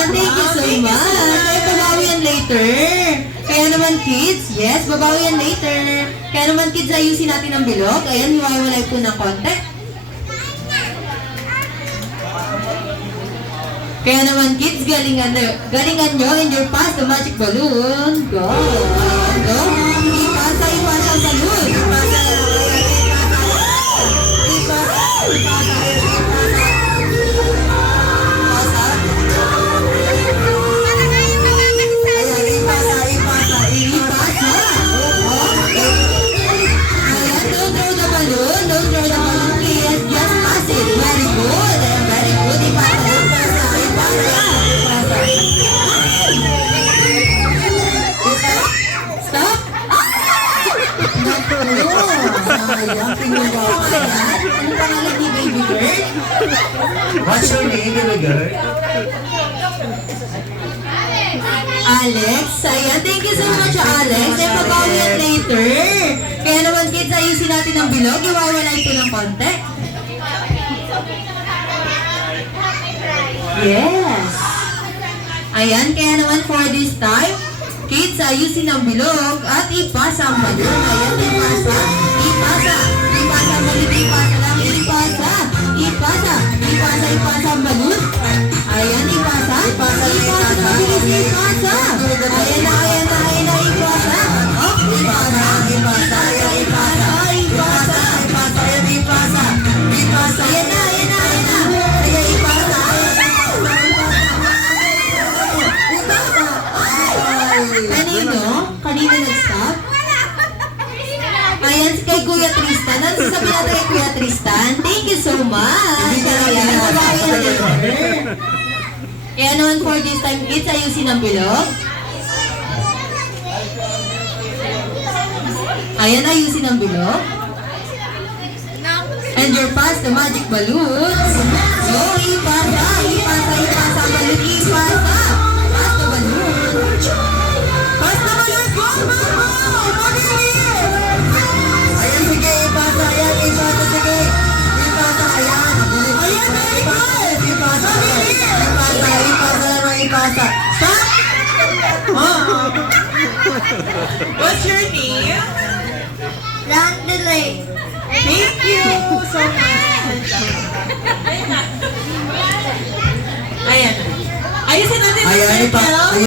Ayan, thank you so much. Ay, babawi yan later. Kaya naman kids, yes, babawi yan later. Kaya naman kids, ayusin natin ang bilog. Ayan, hiwa-hiwalay po ng konti. Kaya naman kids, galingan nyo and your pass the magic balloon. Go! Go! Ipasa ang balloon. Ano pangalan ni baby girl? What's your name, baby girl? Alex. Ayan, thank you so much, Alex. Ay, babawi yan later. Kaya naman kids, ayusin natin ang bilog. Iwawalay ko ng konti. Yes. Ayan, kaya naman for this time, kids, ayusin ang bilog at ipasa ang balon. Ayan, ipasa. Ipasa. Ipasa ang balon. Ipasa lang. Ipasa. Ipasa. Ipasa. Ipasa ang balon. Ayan, ipasa. Ipasa. Ipasa. Mabilis ipasa. Ayan na. Ayan na. Ayan na. Ipasa. Oh, ipasa. Ipasa. Ayan, ipasa. Ipasa. Ipasa. Ayan, ipasa. Ipasa. Ayan na. Ayan na. Ayan na. Ayan, ipasa. Kanino? Kanino nag-stop? Ayan, si kay Kuya Tristan. Ano sasabi natin kay Kuya Tristan? Thank you so much. Ayan, babawi na later. Kaya naman for this time, kids, ayusin ang bilog. Ayan, ayusin ang bilog. And your pass, the magic balloons. So, ipasa, ipasa, ipasa ang balloon, ipasa. Pass the balloon. Pass the balloon, go, go, go! Mabilis! Ayan, sige, ipasa, ayan, ipasa, sige. Ipasa, ayan. Ayan, very good! Ipasa, ipasa, ipasa, ipasa. Stop! What's your name? Delay. Thank you so much. Ayan. Ayusin natin ang Ayan, circle.